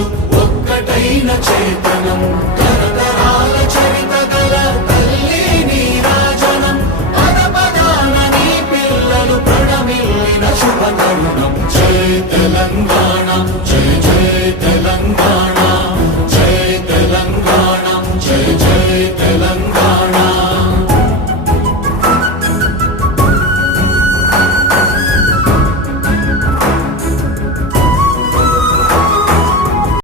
ప్రజలు ఒక్కటైన చేతనం తరతరాల చరిత గల తల్లి నీరాజనం పదపదాన నీ పిల్లలు ప్రణమిల్లిన శుభ తరుణం జై తెలంగాణ జై జై